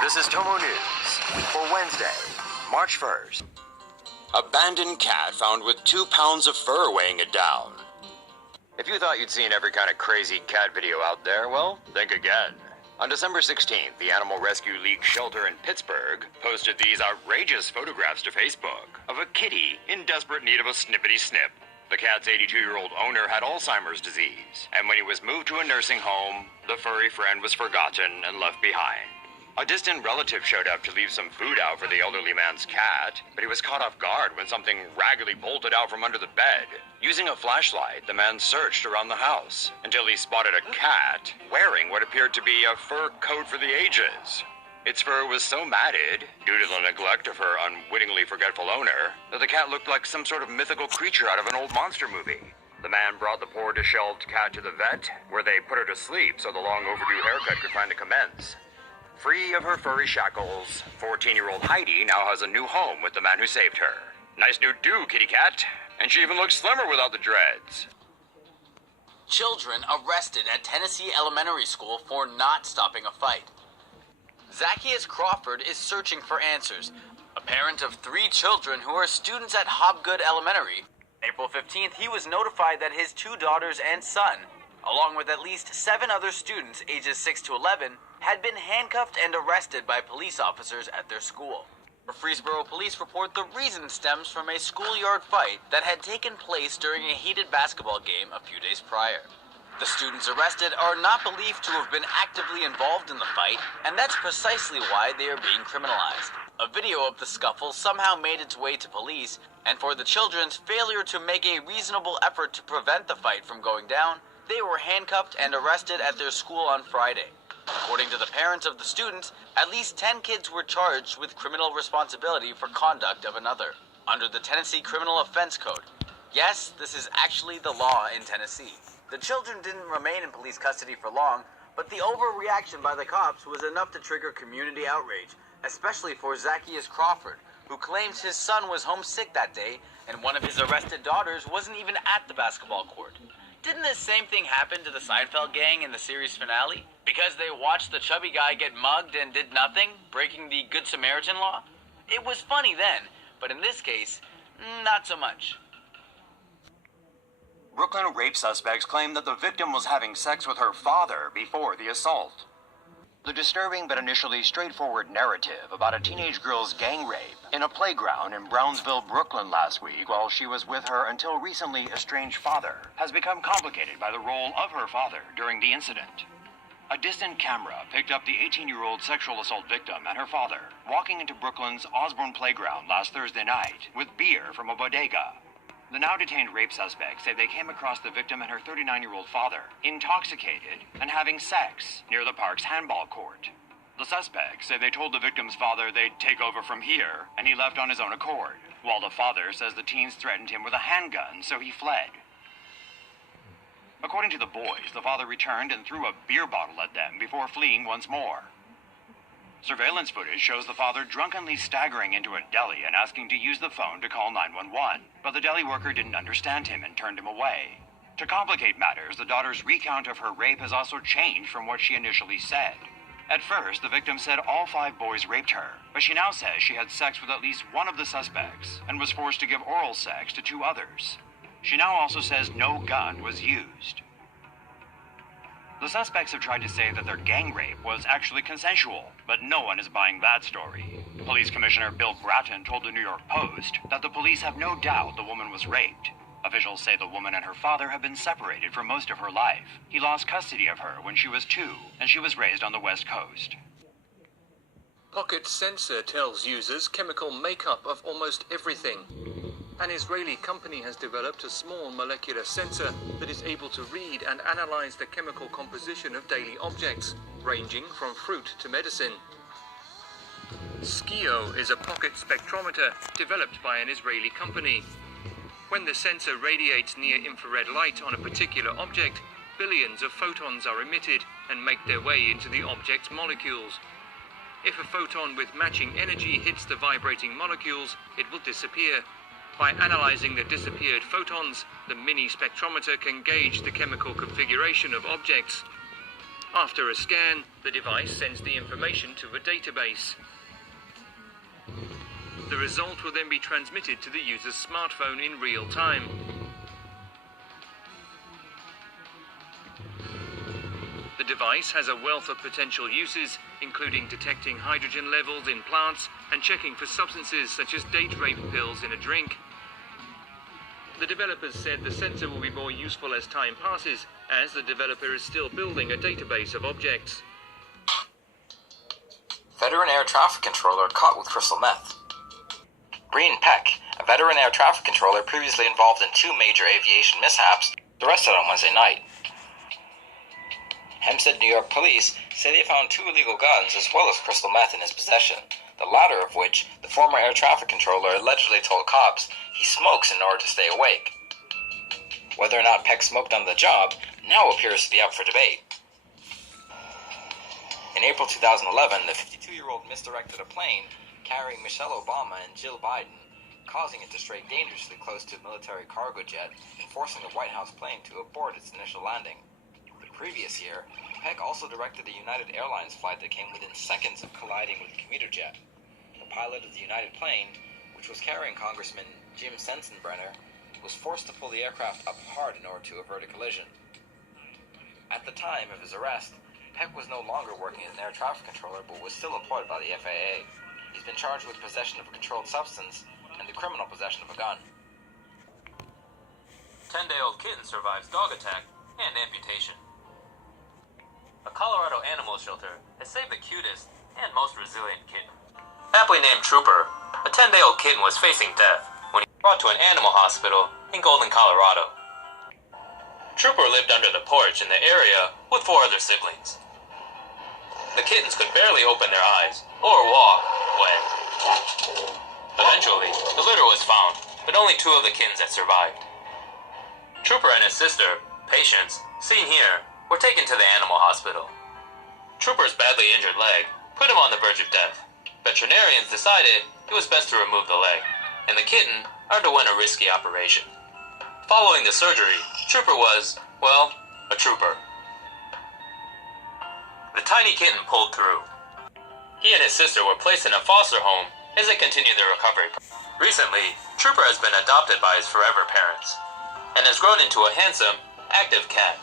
This is Tomo News for Wednesday, March 1st. Abandoned cat found with 2 pounds of fur weighing it down. If you thought you'd seen every kind of crazy cat video out there, well, think again. On December 16th, the Animal Rescue League shelter in Pittsburgh posted these outrageous photographs to Facebook of a kitty in desperate need of a snippety snip. The cat's 82-year-old owner had Alzheimer's disease, and when he was moved to a nursing home, the furry friend was forgotten and left behind. A distant relative showed up to leave some food out for the elderly man's cat, but he was caught off guard when something raggedly bolted out from under the bed. Using a flashlight, the man searched around the house until he spotted a cat wearing what appeared to be a fur coat for the ages. Its fur was so matted, due to the neglect of her unwittingly forgetful owner, that the cat looked like some sort of mythical creature out of an old monster movie. The man brought the poor disheveled cat to the vet, where they put her to sleep so the long overdue haircut could finally commence. Free of her furry shackles, 14-year-old Heidi now has a new home with the man who saved her. Nice new do, kitty cat. And she even looks slimmer without the dreads. Children arrested at Tennessee Elementary School for not stopping a fight. Zakia Crawford is searching for answers. A parent of 3 children who are students at Hobgood Elementary. April 15th, he was notified that his 2 daughters and son, along with at least 7 other students ages 6 to 11, had been handcuffed and arrested by police officers at their school. Murfreesboro police report the reason stems from a schoolyard fight that had taken place during a heated basketball game a few days prior. The students arrested are not believed to have been actively involved in the fight, and that's precisely why they are being criminalized. A video of the scuffle somehow made its way to police, and for the children's failure to make a reasonable effort to prevent the fight from going down, they were handcuffed and arrested at their school on Friday. According to the parents of the students, at least 10 kids were charged with criminal responsibility for conduct of another, under the Tennessee Criminal Offense Code. Yes, this is actually the law in Tennessee. The children didn't remain in police custody for long, but the overreaction by the cops was enough to trigger community outrage, especially for Zakia Crawford, who claims his son was homesick that day, and one of his arrested daughters wasn't even at the basketball court. Didn't this same thing happen to the Seinfeld gang in the series finale? Because they watched the chubby guy get mugged and did nothing, breaking the Good Samaritan law? It was funny then, but in this case, not so much. Brooklyn rape suspects claim that the victim was having sex with her father before the assault. The disturbing but initially straightforward narrative about a teenage girl's gang rape in a playground in Brownsville, Brooklyn last week while she was with her until recently estranged father has become complicated by the role of her father during the incident. A distant camera picked up the 18-year-old sexual assault victim and her father walking into Brooklyn's Osborne playground last Thursday night with beer from a bodega. The now detained rape suspects say they came across the victim and her 39-year-old father intoxicated and having sex near the park's handball court. The suspects say they told the victim's father they'd take over from here, and he left on his own accord, while the father says the teens threatened him with a handgun, so he fled. According to the boys, the father returned and threw a beer bottle at them before fleeing once more. Surveillance footage shows the father drunkenly staggering into a deli and asking to use the phone to call 911, but the deli worker didn't understand him and turned him away. To complicate matters, the daughter's recount of her rape has also changed from what she initially said. At first, the victim said all 5 boys raped her, but she now says she had sex with at least one of the suspects and was forced to give oral sex to 2 others. She now also says no gun was used. The suspects have tried to say that their gang rape was actually consensual, but no one is buying that story. Police Commissioner Bill Bratton told the New York Post that the police have no doubt the woman was raped. Officials say the woman and her father have been separated for most of her life. He lost custody of her when she was 2, and she was raised on the West Coast. Pocket Sensor tells users chemical makeup of almost everything. An Israeli company has developed a small molecular sensor that is able to read and analyze the chemical composition of daily objects, ranging from fruit to medicine. Skio is a pocket spectrometer developed by an Israeli company. When the sensor radiates near-infrared light on a particular object, billions of photons are emitted and make their way into the object's molecules. If a photon with matching energy hits the vibrating molecules, it will disappear. By analyzing the disappeared photons, the mini spectrometer can gauge the chemical configuration of objects. After a scan, the device sends the information to a database. The result will then be transmitted to the user's smartphone in real time. The device has a wealth of potential uses, including detecting hydrogen levels in plants and checking for substances such as date rape pills in a drink. The developers said the sensor will be more useful as time passes, as the developer is still building a database of objects. Veteran air traffic controller caught with crystal meth. Green Peck, a veteran air traffic controller previously involved in 2 major aviation mishaps, arrested on Wednesday night. Hempstead, New York police say they found 2 illegal guns as well as crystal meth in his possession, the latter of which the former air traffic controller allegedly told cops he smokes in order to stay awake. Whether or not Peck smoked on the job now appears to be up for debate. In April 2011, the 52-year-old misdirected a plane carrying Michelle Obama and Jill Biden, causing it to stray dangerously close to a military cargo jet and forcing the White House plane to abort its initial landing. The previous year, Peck also directed a United Airlines flight that came within seconds of colliding with a commuter jet. The pilot of the United plane, which was carrying Congressman Jim Sensenbrenner, was forced to pull the aircraft up hard in order to avert a collision. At the time of his arrest, Peck was no longer working as an air traffic controller but was still employed by the FAA. He's been charged with possession of a controlled substance and the criminal possession of a gun. 10-day-old kitten survives dog attack and amputation. A Colorado animal shelter has saved the cutest and most resilient kitten. Aptly named Trooper, a 10-day-old kitten was facing death when he was brought to an animal hospital in Golden, Colorado. Trooper lived under the porch in the area with 4 other siblings. The kittens could barely open their eyes or walk when... Eventually, the litter was found, but only 2 of the kittens had survived. Trooper and his sister, Patience, seen here, were taken to the animal hospital. Trooper's badly injured leg put him on the verge of death. Veterinarians decided it was best to remove the leg, and the kitten underwent a risky operation. Following the surgery, Trooper was, well, a trooper. The tiny kitten pulled through. He and his sister were placed in a foster home as they continued their recovery. Recently, Trooper has been adopted by his forever parents and has grown into a handsome, active cat.